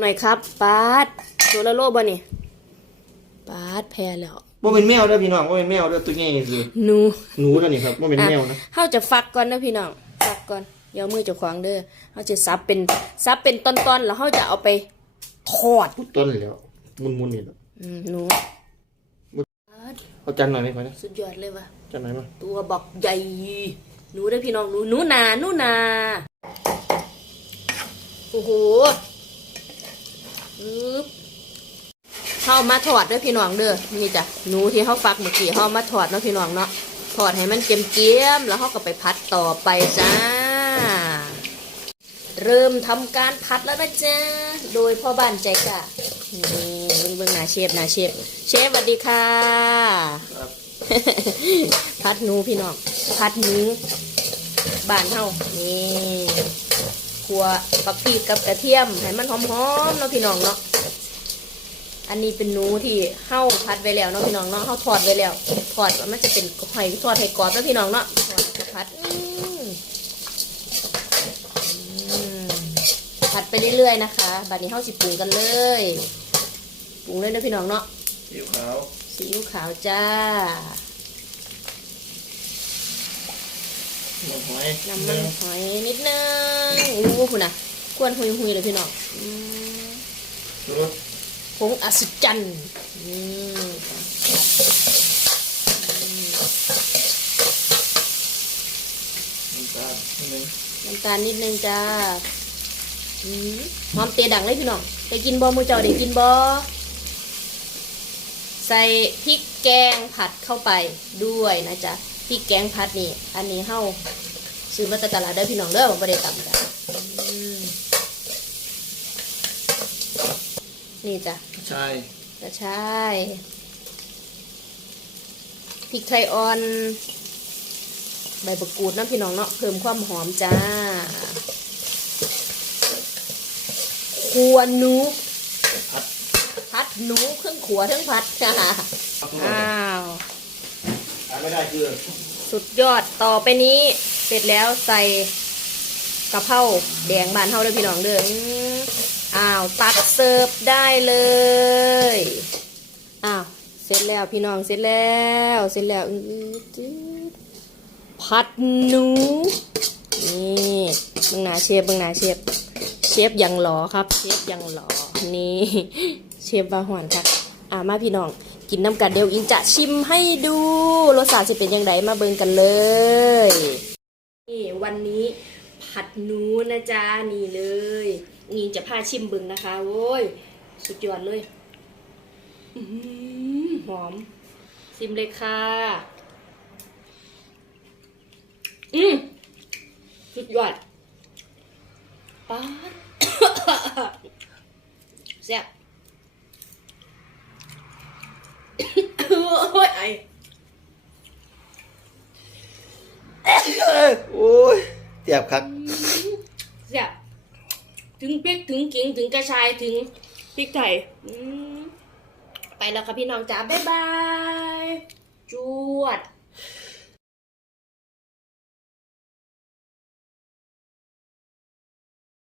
หน่อยครับปาดตัวละโลบ่นี่ปาดแพ้แล้วว่าเป็นแมวเด้อพี่น้องว่าเป็นแมวเด้อตัวใหญ่นี่คือหนูหนูเท่านี้ครับว่าเป็นแมวนะเฮาจะฟักก่อนนะพี่น้องฟักก่อนเดี๋ยวมือเจะขวางเด้อเฮาจะซับเป็นซับเป็นตอนๆแล้วเฮาจะเอาไปทอดต้นแล้วมุนมุนๆนี่แหละอืมหนูปาดเอาจานหน่อยไหมก่อนนะสุดยอดเลยว่ะจานไหนอยมาตัวบักใหญ่หนูได้อพี่น้องหนูหนูนาหนูนาโอ้โหอึ๊บ เข้ามาถอดด้อพี่น้องเด้อนี่จ้ะหนูที่เขาฟักเมื่อกี้เขาเอมาถอดเนาะพี่น้องเนาะถอดให้มันเกรียมๆแล้วเขาก็ไปพัดต่อไปจ้า เริ่มทำการพัดแล้วนะจ๊ะโดยพ่อบ้านใจกะนี่เบิ่งเบิ่งหน้าเชฟหน้าเชฟเชฟสวัสดีค่ะพัดหนูพี่น้องพัดหนูบ้านเฮานี่ขัวปักพีกับกระเทียมให้มันหอมๆเนาะพี่น้องเนาะ อันนี้เป็นหนูที่เฮาพัดไว้แล้วเนาะพี่น้องเนาะเฮาทอดไว้แล้วทอดว่ามันจะเป็นหอยทอดให้กรอบแล้วพี่น้องเนาะทอดแล้วก็พัดอืมอืมผัดไปเรื่อยๆนะคะบัดนี้เฮาสิปรุงกันเลยปรุงเลยเนาะพี่น้องเนาะผิวขาวซีอิ๊วขาวจ้าน้ำหอยน้ำมันหอยนิดนึงอู้คุณน่ะกวนหุยหุยๆเลยพี่น้องอืมชูรส ผงอัศจรรย์นี่น้ำตาลนิดนึงน้ำตาลนิดนึงจ้าอืมหอมเตะดังเลยพี่น้องได้กินบอมูเจ้าได้กินบอใส่พริกแกงผัดเข้าไปด้วยนะจ๊ะพริกแกงผัดนี่ อันนี้เฮาซื้อมาจากตลาดได้อพี่น้องเด้อบ่ได้ตำจ้ะอืม นี่จ้ะใช่กระชายพริกไทยอ่อน ใบมะกรูดน้ำพี่น้องเนาะเพิ่มความหอมจ้าขัวหนูพัดพัดหนูเครื่องขัวทั้งพัดจ้าอ้าวทานไม่ได้คือสุดยอดต่อไปนี้เสร็จแล้วใส่กะเพราแดงบานเท่าเด้อพี่น้องเด้อ อ้าวตักเสิร์ฟได้เลยอ้าวเสร็จแล้วพี่น้องเสร็จแล้วเสร็จแล้วอือจืดผัดหนูนี่เบิ่งหน้าเชฟเบิ่งหน้าเชฟเชฟยังหล่อครับ เชฟยังหล่อนี่เชฟบาหวนครับอ่ามาพี่น้องกินน้ำกันเดี๋ยวอิงจะชิมให้ดูรสชาติจะเป็นยังไงมาเบิ่งกันเลยนี่วันนี้ ผัดหนูนะจ๊ะนี่เลย นี่จะพาชิมเบิ่งนะคะโว้ยสุดยอดเลยอหอม ชิมเลยค่ะ อืมสุดยอดป๊าแซ่บโอ้ยไอโอ้ยเจ็บครับ ถึงพริกถึงขิงถึงกระชายถึงพริกไทยอืมไปแล้วค่ะพี่น้องจ๋าบ๊ายบาย จวด